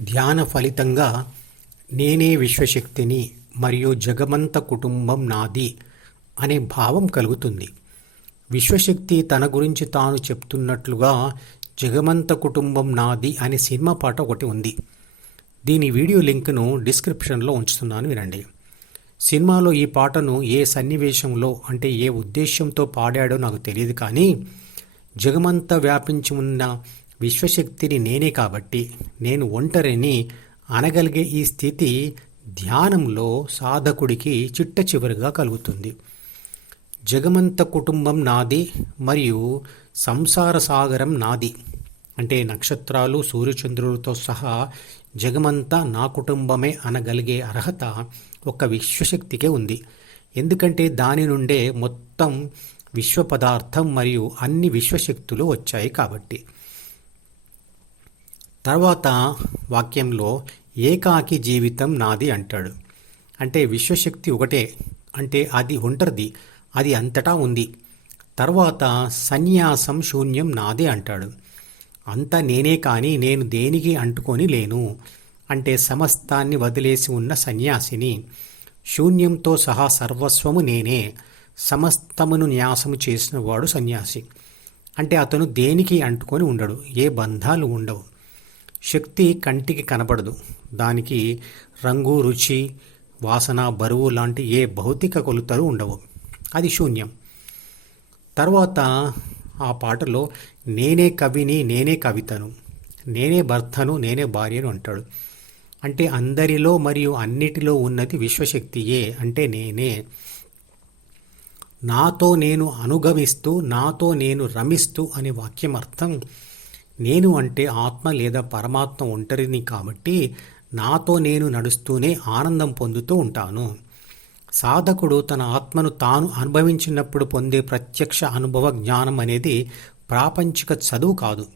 ధ్యాన ఫలితంగా నేనే విశ్వశక్తిని మరియు జగమంత కుటుంబం నాది అనే భావం కలుగుతుంది. విశ్వశక్తి తన గురించి తాను చెప్తున్నట్లుగా జగమంత కుటుంబం నాది అనే సినిమా పాట ఒకటి ఉంది. దీని వీడియో లింక్ను డిస్క్రిప్షన్లో ఉంచుతున్నాను వినండి. సినిమాలో ఈ పాటను ఏ సన్నివేశంలో అంటే ఏ ఉద్దేశంతో పాడాడో నాకు తెలియదు కానీ జగమంతా వ్యాపించి ఉన్న విశ్వశక్తిని నేనే కాబట్టి నేను ఒంటరిని అనగలిగే ఈ స్థితి ధ్యానంలో సాధకుడికి చిట్ట చివరిగా కలుగుతుంది. జగమంత కుటుంబం నాది మరియు సంసార సాగరం నాది. అంటే నక్షత్రాలు సూర్యచంద్రులతో సహా జగమంతా నా కుటుంబమే అనగలిగే అర్హత ఒక విశ్వశక్తికే ఉంది. ఎందుకంటే దాని నుండే మొత్తం విశ్వ పదార్థం మరియు అన్ని విశ్వశక్తులు వచ్చాయి కాబట్టి. తర్వాత వాక్యంలో ఏకాకి జీవితం నాది అంటాడు. అంటే విశ్వశక్తి ఒకటే అంటే అది ఒంటరిది అది అంతటా ఉంది. తర్వాత సన్యాసం శూన్యం నాదే అంటాడు. అంత నేనే కానీ నేను దేనికి అంటుకొని లేను? అంటే సమస్తాన్ని వదిలేసి ఉన్న సన్యాసిని. శూన్యంతో సహా సర్వస్వము నేనే సమస్తమును న్యాసము చేసిన వాడు సన్యాసి. అంటే అతను దేనికి అంటుకొని ఉండడు ఏ బంధాలు ఉండవు. శక్తి కంటికి కనపడదు దానికి రంగు రుచి వాసన బరువు లాంటి ఏ భౌతిక కొలుతలు ఉండవు. అది శూన్యం. తర్వాత ఆ పాటలో నేనే కవిని నేనే కవితను నేనే భర్తను నేనే భార్యను అంటాడు. అంటే అందరిలో మరియు అన్నిటిలో ఉన్నది విశ్వశక్తియే అంటే నేనే. నాతో నేను అనుగమిస్తూ నాతో నేను రమిస్తూ అనే వాక్యం అర్థం నేను అంటే ఆత్మ లేదా పరమాత్మ ఒంటరిని కాబట్టి నాతో నేను నడుస్తూనే ఆనందం పొందుతూ ఉంటాను. సాధకుడు తన ఆత్మను తాను అనుభవించినప్పుడు పొందే ప్రత్యక్ష అనుభవ జ్ఞానం అనేది ప్రాపంచిక చదువు కాదు.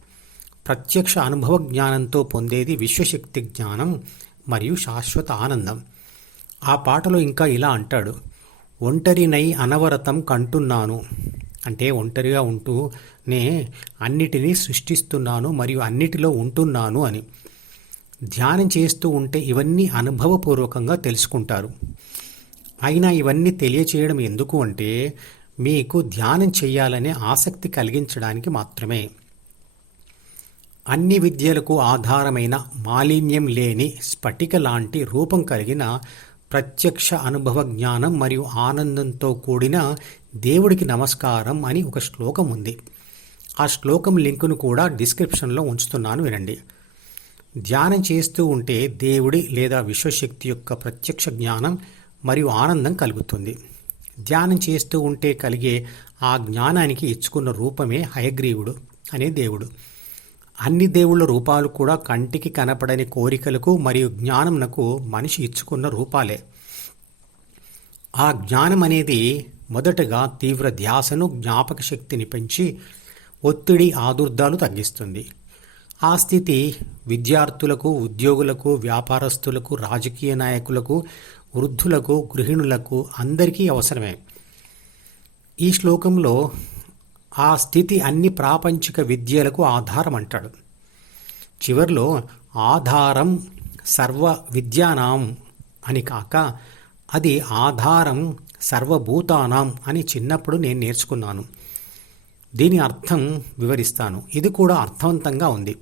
ప్రత్యక్ష అనుభవ జ్ఞానంతో పొందేది విశ్వశక్తి జ్ఞానం మరియు శాశ్వత ఆనందం. ఆ పాటలో ఇంకా ఇలా అంటాడు ఒంటరినై అనవరతం కంటున్నాను. అంటే ఒంటరిగా ఉంటూ నే అన్నిటినీ సృష్టిస్తున్నాను మరియు అన్నిటిలో ఉంటున్నాను అని. ధ్యానం చేస్తూ ఉంటే ఇవన్నీ అనుభవపూర్వకంగా తెలుసుకుంటారు. అయినా ఇవన్నీ తెలియచేయడం ఎందుకు అంటే మీకు ధ్యానం చేయాలనే ఆసక్తి కలిగించడానికి మాత్రమే. అన్ని విద్యలకు ఆధారమైన మాలిన్యం లేని స్ఫటిక లాంటి రూపం కలిగిన ప్రత్యక్ష అనుభవ జ్ఞానం మరియు ఆనందంతో కూడిన దేవుడికి నమస్కారం అని ఒక శ్లోకం ఉంది. ఆ శ్లోకం లింకును కూడా డిస్క్రిప్షన్లో ఉంచుతున్నాను వినండి. ధ్యానం చేస్తూ ఉంటే దేవుడి లేదా విశ్వశక్తి యొక్క ప్రత్యక్ష జ్ఞానం మరియు ఆనందం కలుగుతుంది. ధ్యానం చేస్తూ ఉంటే కలిగే ఆ జ్ఞానానికి ఇచ్చుకున్న రూపమే హయగ్రీవుడు అనే దేవుడు. అన్ని దేవుళ్ళ రూపాలు కూడా కంటికి కనపడని కోరికలకు మరియు జ్ఞానంనకు మనిషి ఇచ్చుకున్న రూపాలే. ఆ జ్ఞానం అనేది మొదటగా తీవ్ర ధ్యాసను జ్ఞాపక శక్తిని పెంచి ఒత్తిడి ఆదుర్దాలు తగ్గిస్తుంది. ఆ స్థితి విద్యార్థులకు ఉద్యోగులకు వ్యాపారస్తులకు రాజకీయ నాయకులకు వృద్ధులకు గృహిణులకు అందరికీ అవసరమే. ఈ శ్లోకంలో ఆ స్థితి అన్ని ప్రాపంచిక విద్యలకు ఆధారం అంటాడు చివరిలో ఆధారం సర్వ విద్యానాం అని కాక అది ఆధారం సర్వభూతానాం అని చిన్నప్పుడు నేను నేర్చుకున్నాను. దీని అర్థం వివరిస్తాను. ఇది కూడా అర్థవంతంగా ఉంది.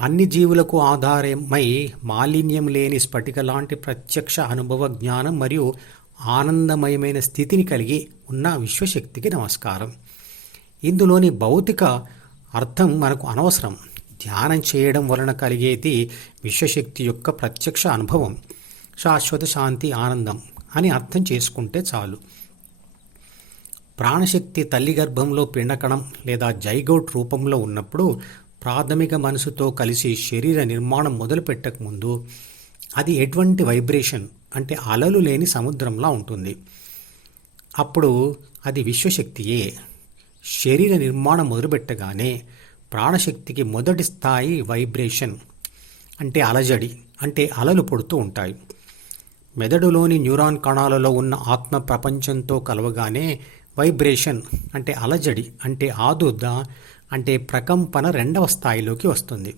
అన్ని జీవులకు ఆధారమై మాలిన్యం లేని స్ఫటిక లాంటి ప్రత్యక్ష అనుభవ జ్ఞానం మరియు ఆనందమయమైన స్థితిని కలిగి ఉన్న విశ్వశక్తికి నమస్కారం. ఇందులోని భౌతిక అర్థం మనకు అనవసరం. ధ్యానం చేయడం వలన కలిగేది విశ్వశక్తి యొక్క ప్రత్యక్ష అనుభవం. శాశ్వత శాంతి ఆనందం అని అర్థం చేసుకుంటే చాలు. ప్రాణశక్తి తల్లి గర్భంలో పిండకణం లేదా జైగోట్ రూపంలో ఉన్నప్పుడు ప్రాథమిక మనసుతో కలిసి శరీర నిర్మాణం మొదలుపెట్టకముందు అది ఎటువంటి వైబ్రేషన్ అంటే అలలు లేని సముద్రంలా ఉంటుంది. అప్పుడు అది విశ్వశక్తియే. శరీర నిర్మాణం మొదలుపెట్టగానే ప్రాణశక్తికి మొదటి స్థాయి వైబ్రేషన్ అంటే అలజడి అంటే అలలు పడుతూ ఉంటాయి. మెదడులోని న్యూరాన్ కణాలలో ఉన్న ఆత్మ ప్రపంచంతో కలవగానే వైబ్రేషన్ అంటే అలజడి అంటే ఆదుర్ద అంటే ప్రకంపన రెండవ స్థాయిలోకి వస్తుంది.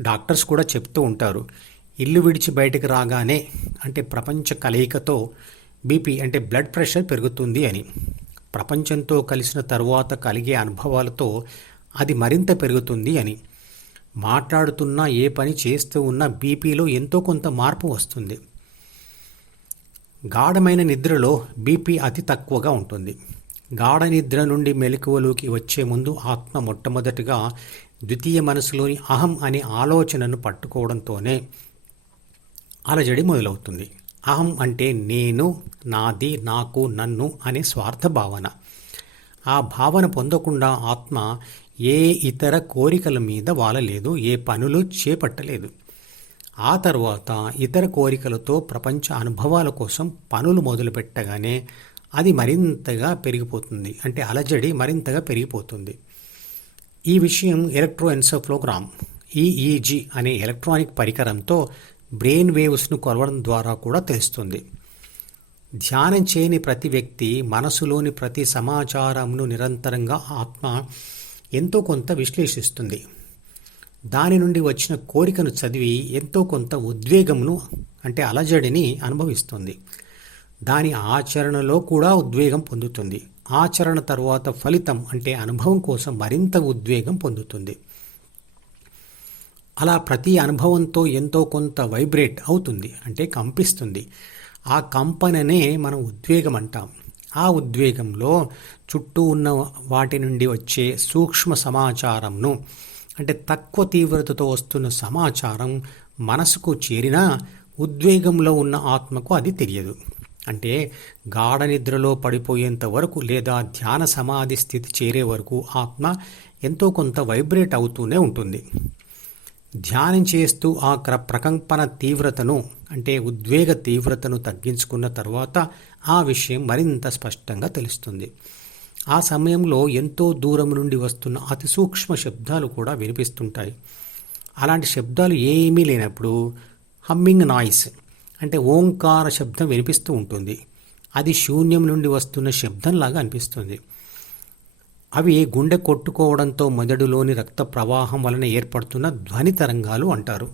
డాక్టర్స్ కూడా చెప్తూ ఉంటారు ఇల్లు విడిచి బయటకు రాగానే అంటే ప్రపంచ కలయికతో బీపీ అంటే బ్లడ్ ప్రెషర్ పెరుగుతుంది అని. ప్రపంచంతో కలిసిన తరువాత కలిగే అనుభవాలతో అది మరింత పెరుగుతుంది అని. మాట్లాడుతున్నా ఏ పని చేస్తూ ఉన్నా బీపీలో ఎంతో కొంత మార్పు వస్తుంది. గాఢమైన నిద్రలో బీపీ అతి తక్కువగా ఉంటుంది. గాఢ నిద్ర నుండి మెలకువలోకి వచ్చే ముందు ఆత్మ మొట్టమొదటిగా ద్వితీయ మనసులోని అహం అనే ఆలోచనను పట్టుకోవడంతోనే అలజడి మొదలవుతుంది. అహం అంటే నేను నాది నాకు నన్ను అనే స్వార్థ భావన. ఆ భావన పొందకుండా ఆత్మ ఏ ఇతర కోరికల మీద వాలలేదు ఏ పనులు చేపట్టలేదు. ఆ తర్వాత ఇతర కోరికలతో ప్రపంచ అనుభవాల కోసం పనులు మొదలుపెట్టగానే అది మరింతగా పెరిగిపోతుంది. అంటే అలజడి మరింతగా పెరిగిపోతుంది. ఈ విషయం ఎలక్ట్రోఎన్సెఫ్లోగ్రామ్ ఈఈజీ అనే ఎలక్ట్రానిక్ పరికరంతో బ్రెయిన్ వేవ్స్ను కొలవడం ద్వారా కూడా తెలుస్తుంది. ధ్యానం చేయని ప్రతి వ్యక్తి మనసులోని ప్రతి సమాచారంను నిరంతరంగా ఆత్మ ఎంతో కొంత విశ్లేషిస్తుంది. దాని నుండి వచ్చిన కోరికను చదివి ఎంతో కొంత ఉద్వేగమును అంటే అలజడిని అనుభవిస్తుంది. దాని ఆచరణలో కూడా ఉద్వేగం పొందుతుంది. ఆచరణ తర్వాత ఫలితం అంటే అనుభవం కోసం మరింత ఉద్వేగం పొందుతుంది. అలా ప్రతి అనుభవంతో ఎంతో కొంత వైబ్రేట్ అవుతుంది అంటే కంపిస్తుంది. ఆ కంపననే మనం ఉద్వేగం అంటాం ఆ ఉద్వేగంలో చుట్టూ ఉన్న వాటి నుండి వచ్చే సూక్ష్మ సమాచారంను అంటే తక్కువ తీవ్రతతో వస్తున్న సమాచారం మనసుకు చేరినా ఉద్వేగంలో ఉన్న ఆత్మకు అది తెలియదు. అంటే గాఢ నిద్రలో పడిపోయేంత వరకు లేదా ధ్యాన సమాధి స్థితి చేరే వరకు ఆత్మ ఎంతో కొంత వైబ్రేట్ అవుతూనే ఉంటుంది. ధ్యానం చేస్తూ ఆ క్ర ప్రకంపన తీవ్రతను అంటే ఉద్వేగ తీవ్రతను తగ్గించుకున్న తర్వాత ఆ విషయం మరింత స్పష్టంగా తెలుస్తుంది. ఆ సమయంలో ఎంతో దూరం నుండి వస్తున్న అతి సూక్ష్మ శబ్దాలు కూడా వినిపిస్తుంటాయి. అలాంటి శబ్దాలు ఏమీ లేనప్పుడు హమ్మింగ్ నాయిస్ అంటే ఓంకార శబ్దం వినిపిస్తూ ఉంటుంది. అది శూన్యం నుండి వస్తున్న శబ్దంలాగా అనిపిస్తుంది. అవి గుండె కొట్టుకోవడంతో మెదడులోని రక్త ప్రవాహం వలన ఏర్పడుతున్న ధ్వని తరంగాలు అంటారు.